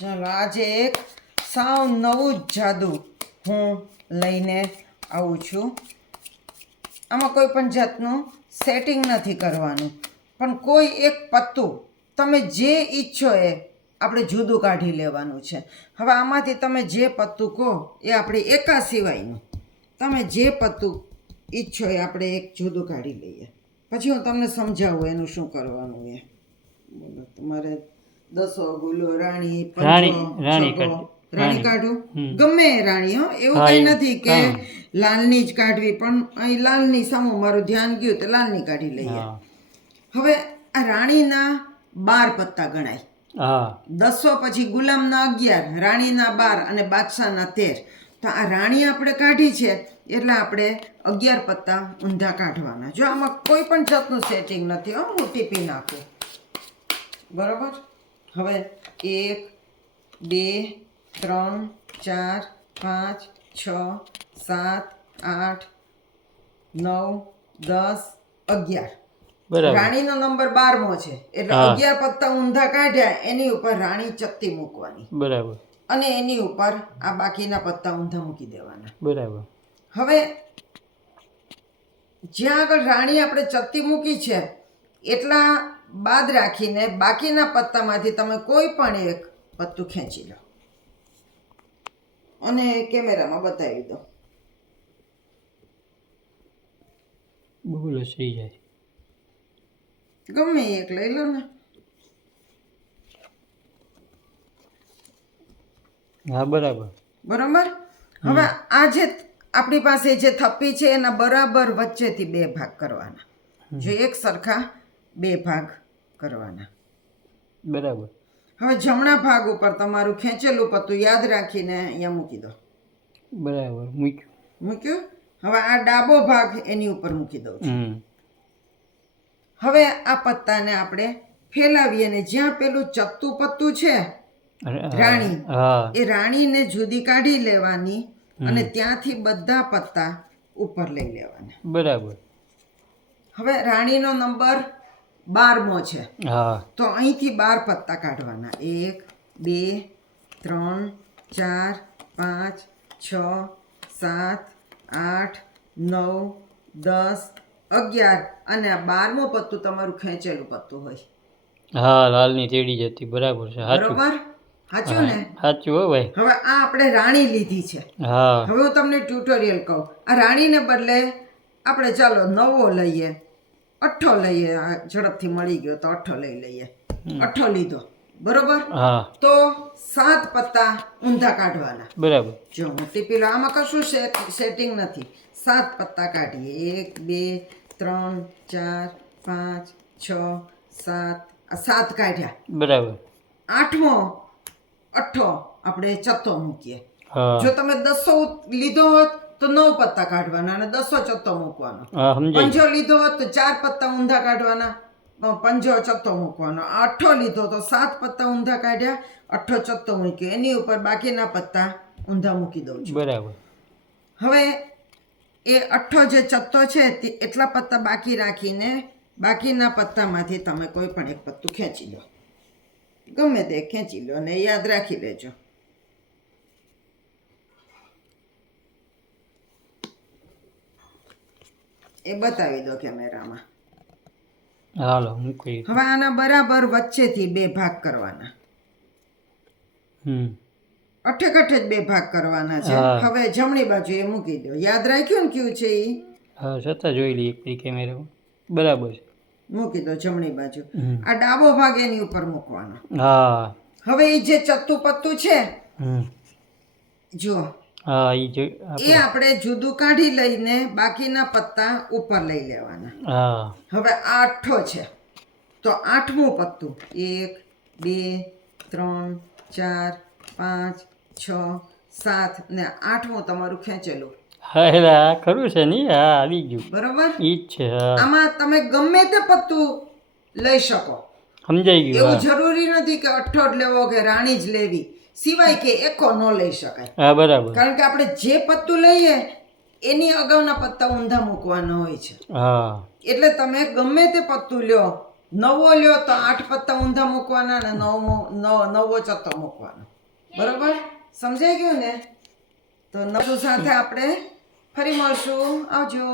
ચાલો આજે એક સાવ નવું જ જાદુ હું લઈને આવું છું. આમાં કોઈ પણ જાતનું સેટિંગ નથી કરવાનું, પણ કોઈ એક પત્તું તમે જે ઈચ્છો એ આપણે જુદું કાઢી લેવાનું છે. હવે આમાંથી તમે જે પત્તું કહો એ આપણે એકા સિવાયનું તમે જે પત્તું ઈચ્છો એ આપણે એક જુદું કાઢી લઈએ. પછી હું તમને સમજાવું એનું શું કરવાનું એ. બોલો તમારે દસો ગુલો રાણી રાણી કાઢું, ગમે એ રાણી હો, એવું કઈ નથી કે લાલની જ કાઢવી, પણ અહીં લાલની સામું મારું ધ્યાન ગયું તો લાલની કાઢી લઈએ. હવે આ રાણીના 12 પત્તા ગણાય. 10 પછી ગુલામના 11, રાણીના 12 અને બાદશાહના 13. તો આ રાણી આપણે કાઢી છે એટલે આપણે 11 પત્તા ઊંધા કાઢવાના. જો આમાં કોઈ પણ જાતનું સેટિંગ નથી હો, હું ટીપી નાખું. બરાબર. હવે 1 2 3 4 5 6 7 8 9 10 11. રાણીનો નંબર 12મો છે એટલે 11 પત્તા ઊંધા કાઢ્યા, એની ઉપર રાણી ચત્તી મૂકવાની. બરાબર. અને એની ઉપર આ બાકીના પત્તા ઊંધા મૂકી દેવાના. બરાબર. હવે જ્યાં આગળ રાણી આપણે ચત્તી મૂકી છે એટલા બાદ રાખીને બાકીના પત્તામાંથી તમે કોઈ પણ એક પત્તું ખેંચી લો અને કેમેરામાં બતાવી દો. બબુલો થઈ જાય. ગમે એક લઈ લો ને. હા બરાબર. બરાબર. હવે આ જે આપણી પાસે જે થપ્પી છે એના બરાબર વચ્ચેથી 2 ભાગ કરવાના. જો એક સરખા 2 ભાગ કરવાના. બરાબર. હવે જમણા ભાગ ઉપર તમારું ખેંચેલું પત્તું યાદ રાખીને અહીંયા મૂકી દો. બરાબર. મૂક્યું. હવે આ ડાબો ભાગ એની ઉપર મૂકી દઉં છું. હવે આ પત્તાને આપણે ફેલાવીએ અને જ્યાં પેલું ચત્તું પત્તું છે રાણી, એ રાણીને જુદી કાઢી લેવાની અને ત્યાંથી બધા પત્તા ઉપર લઈ લેવાના. બરાબર. હવે રાણીનો નંબર 12મો છે તો અહીંથી 12 પત્તા કાઢવાના. 1 2 3 4 5 6 7 8 9 10 11 અને આ 12મું પત્તું તમારું ખેંચેલું પત્તું હોય. હા, લાલની તેડી જતી. બરાબર છે. બરોબર. સાચું ને? સાચું હો ભાઈ. હવે આ આપણે રાણી લીધી છે. હવે હું તમને ટ્યુટોરિયલ કહું. આ રાણીને બદલે આપણે ચાલો 9 લઈએ, 8 લઈએ. ઝડપથી મળી ગયો તો 8 લઈ લઈએ. 8 લીધો. બરોબર. તો 7 પત્તા ઊંધા કાઢવાના. બરાબર. જો હું ટીપી લો, આમાં કશું સેટિંગ નથી. 7 પત્તા કાઢીએ. 1 2 3 4 5 6 7. આ 7 કાઢ્યા. બરાબર. 8મો 8 આપણે ચત્તો મૂકીએ. જો તમે 10 લીધો હોત તો 9 પત્તા કાઢવાના અને 10 ચત્તો મૂકવાનો. 5 લીધો હોત તો 4 પત્તા ઊંધા કાઢવાના, 5 ચત્તો મૂકવાનો. 8 લીધો તો 7 પત્તા ઊંધા કાઢ્યા, 8 ચત્તો મૂક્યો, એની ઉપર બાકીના પત્તા ઊંધા મૂકી દઉં છું. બરાબર. હવે એ 8 જે ચત્તો છે તે એટલા પત્તા બાકી રાખીને બાકીના પત્તામાંથી તમે કોઈ પણ એક પત્તું ખેંચી લો. ગમે તે ખેંચી લો અને યાદ રાખી લેજો. એ બતાવી દો કેમેરામાં. હાલો મૂકી. હવે આના બરાબર વચ્ચેથી 2 ભાગ કરવાના. અઠે જ 2 ભાગ કરવાના છે. હવે જમણી બાજુ એ મૂકી દો. યાદ રાખ્યું ને કયું છે એ? હા, છતાં જોઈ લઈએ કેમેરામાં. બરાબર છે. મૂકી દો જમણી બાજુ. આ ડાબો ભાગ એની ઉપર મૂકવાનો. હા. હવે એ જે ચત્તું પત્તું છે જો, એ આપણે જુદું કાઢી લઈને બાકીના પત્તા ઉપર લઈ લેવાના. હવે 8 છે તો 8મું પત્તું 1 2 3 4 5 6 7 ને 8મું તમારું ખેંચેલું. હા, ખરું છે ને? હા, આવી ગયું. બરોબર. ઈ જ છે. આમાં તમે ગમે તે પત્તું લઈ શકો. સમજાઈ ગયું. એવું જરૂરી નથી કે 8 જ લેવો કે રાણી જ લેવી, સિવાય કે એકો ન લઈ શકાય. હા, બરાબર. કારણ કે આપણે જે પત્તું લઈએ એની અગાઉના પત્તા ઊંધા મૂકવાના હોય છે. એટલે તમે ગમે તે પત્તું લ્યો નવો લ્યો તો 8 પત્તા ઊંધા મૂકવાના ને નવો ચત્તો મૂકવાનો. બરોબર? સમજાઈ ગયું ને? તો નવું સાથે આપણે ફરી મળશું. આવજો.